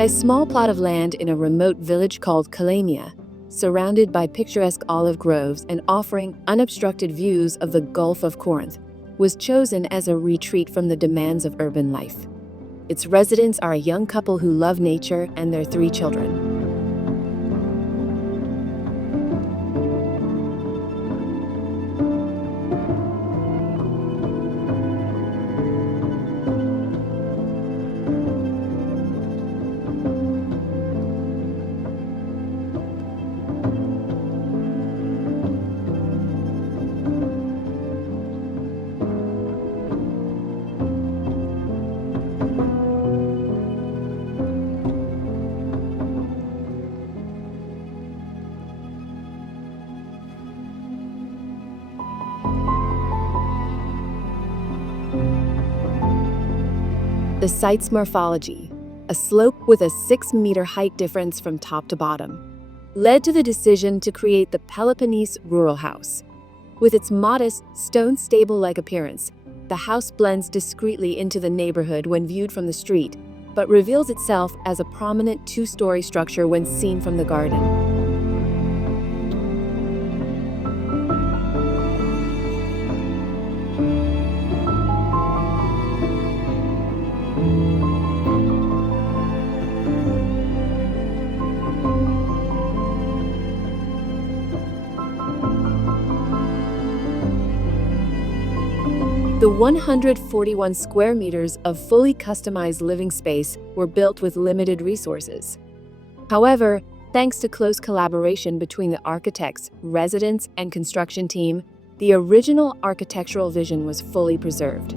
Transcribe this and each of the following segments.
A small plot of land in a remote village called Kalamia, surrounded by picturesque olive groves and offering unobstructed views of the Gulf of Corinth, was chosen as a retreat from the demands of urban life. Its residents are a young couple who love nature and their 3 children. The site's morphology, a slope with a 6-meter height difference from top to bottom, led to the decision to create the Peloponnese Rural House. With its modest, stone stable-like appearance, the house blends discreetly into the neighborhood when viewed from the street, but reveals itself as a prominent 2-story structure when seen from the garden. The 141 square meters of fully customized living space were built with limited resources. However, thanks to close collaboration between the architects, residents, and construction team, the original architectural vision was fully preserved.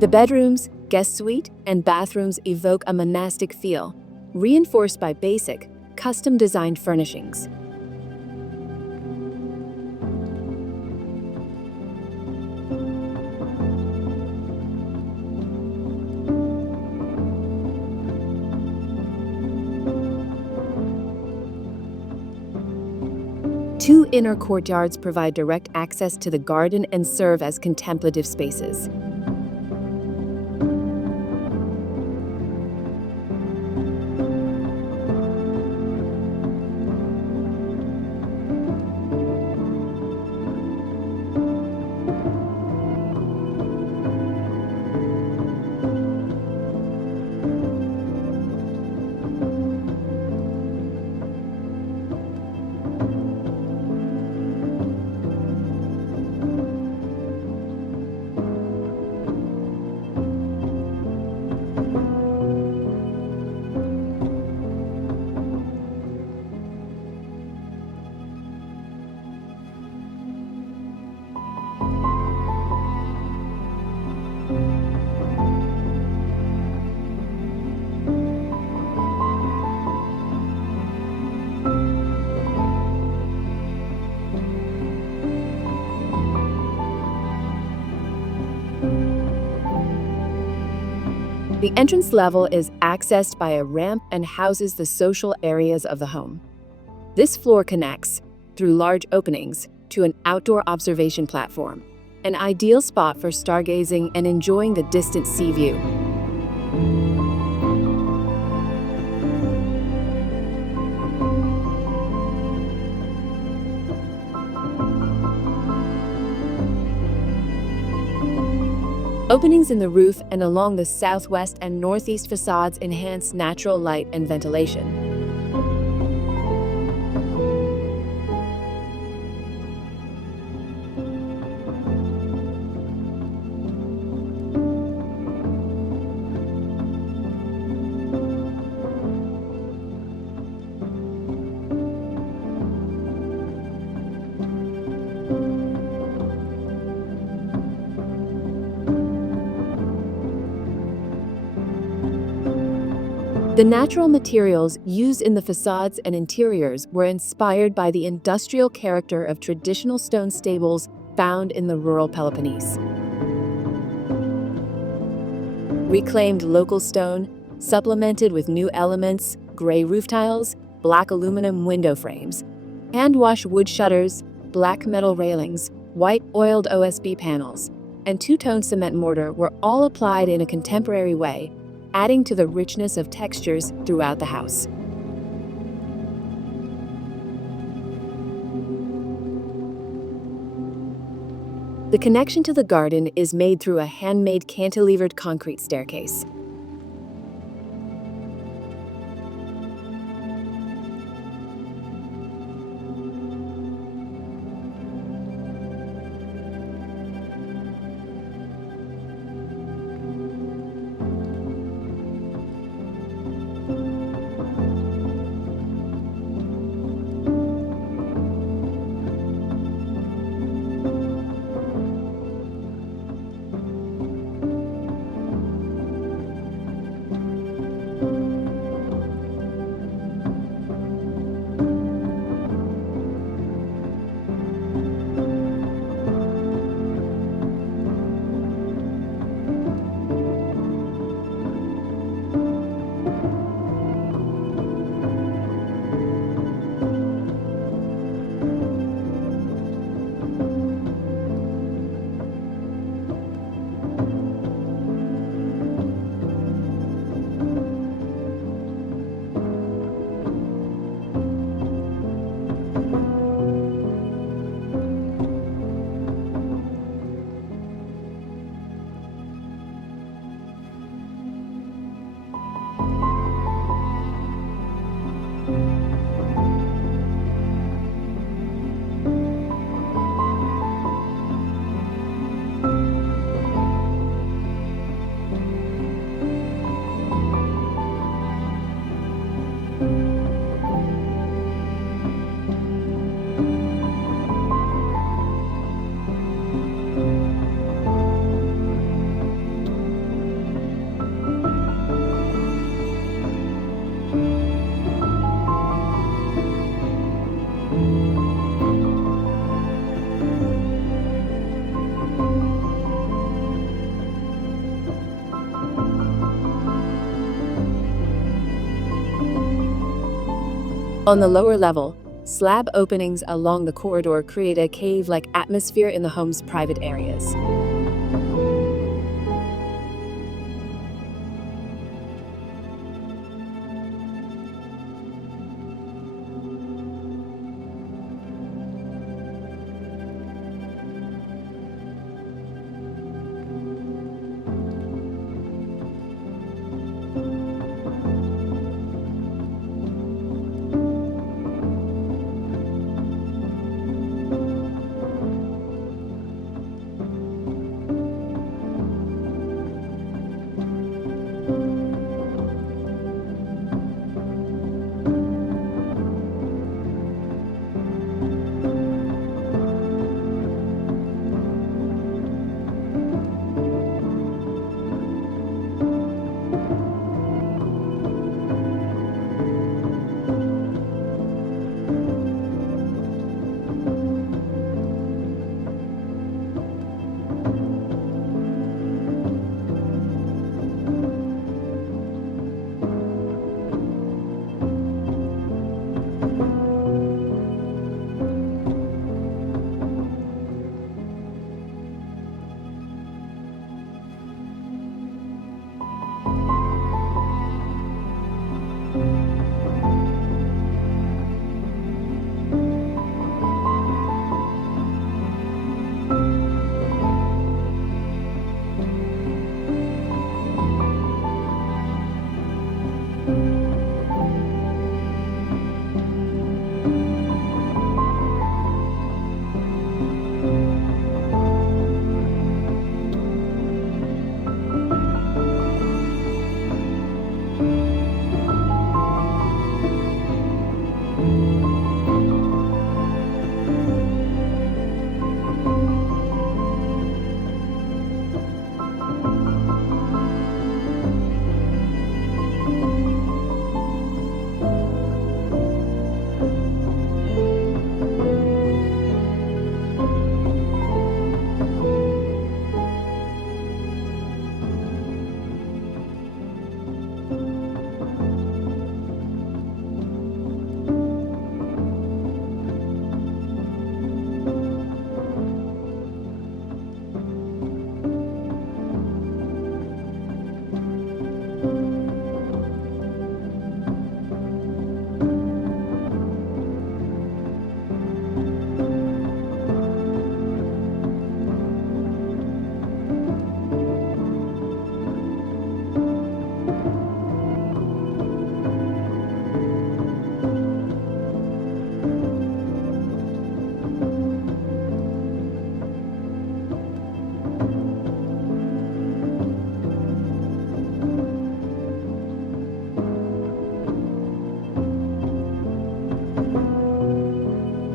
The bedrooms, guest suite, and bathrooms evoke a monastic feel, reinforced by basic, custom-designed furnishings. Two inner courtyards provide direct access to the garden and serve as contemplative spaces. The entrance level is accessed by a ramp and houses the social areas of the home. This floor connects, through large openings, to an outdoor observation platform, an ideal spot for stargazing and enjoying the distant sea view. Openings in the roof and along the southwest and northeast facades enhance natural light and ventilation. The natural materials used in the facades and interiors were inspired by the industrial character of traditional stone stables found in the rural Peloponnese. Reclaimed local stone, supplemented with new elements, gray roof tiles, black aluminum window frames, hand-wash wood shutters, black metal railings, white oiled OSB panels, and two-tone cement mortar were all applied in a contemporary way, adding to the richness of textures throughout the house. The connection to the garden is made through a handmade cantilevered concrete staircase. On the lower level, slab openings along the corridor create a cave-like atmosphere in the home's private areas.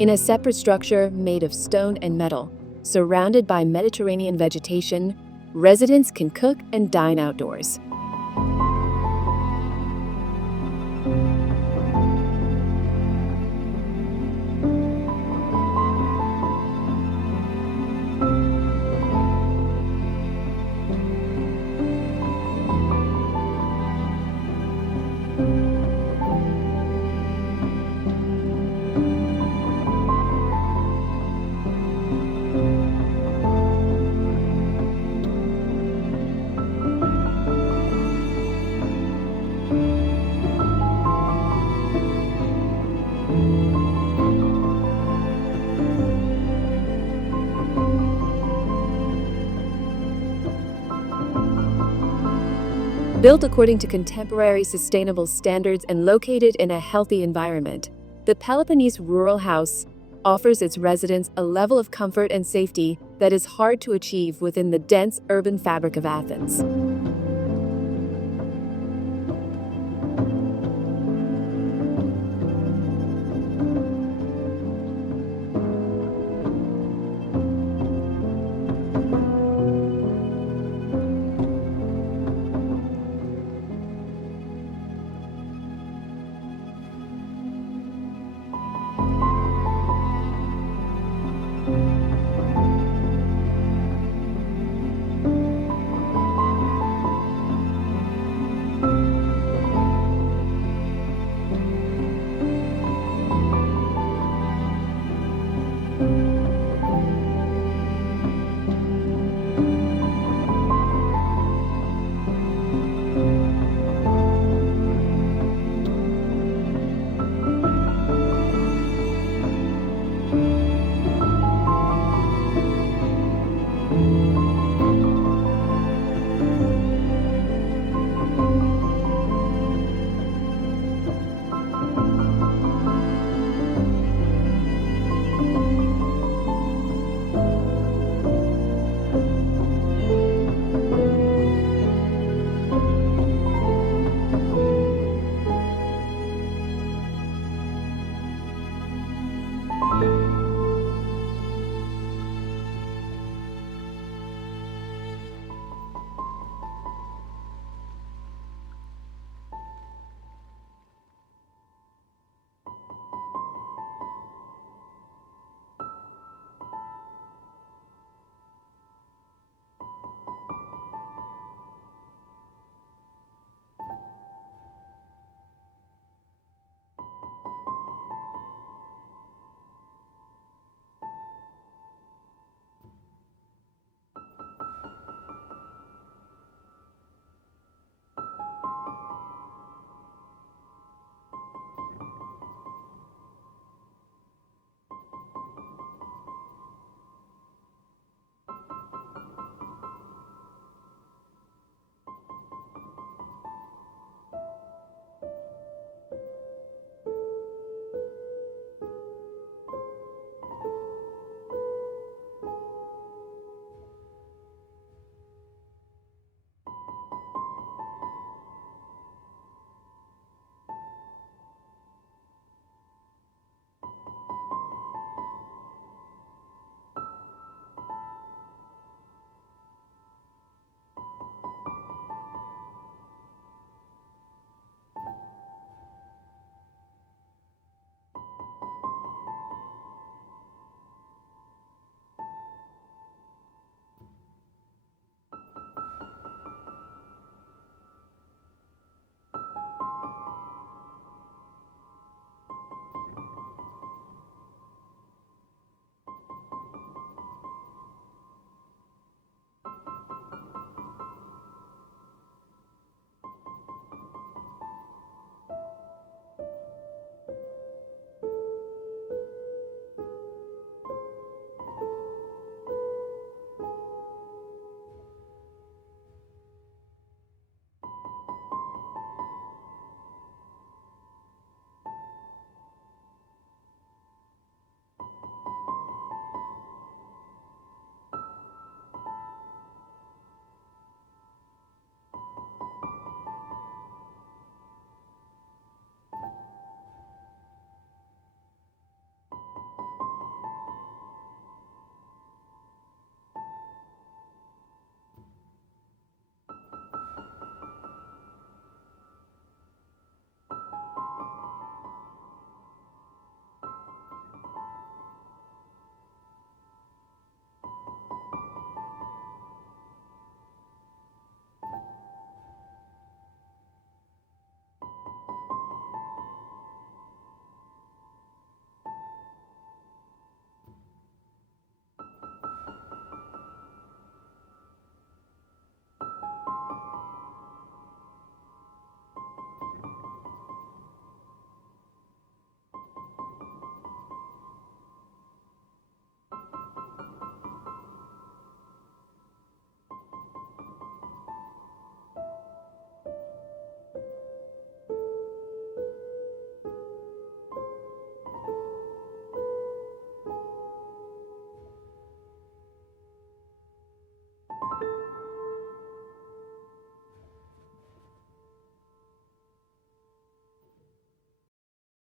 In a separate structure made of stone and metal, surrounded by Mediterranean vegetation, residents can cook and dine outdoors. Built according to contemporary sustainable standards and located in a healthy environment, the Peloponnese Rural House offers its residents a level of comfort and safety that is hard to achieve within the dense urban fabric of Athens.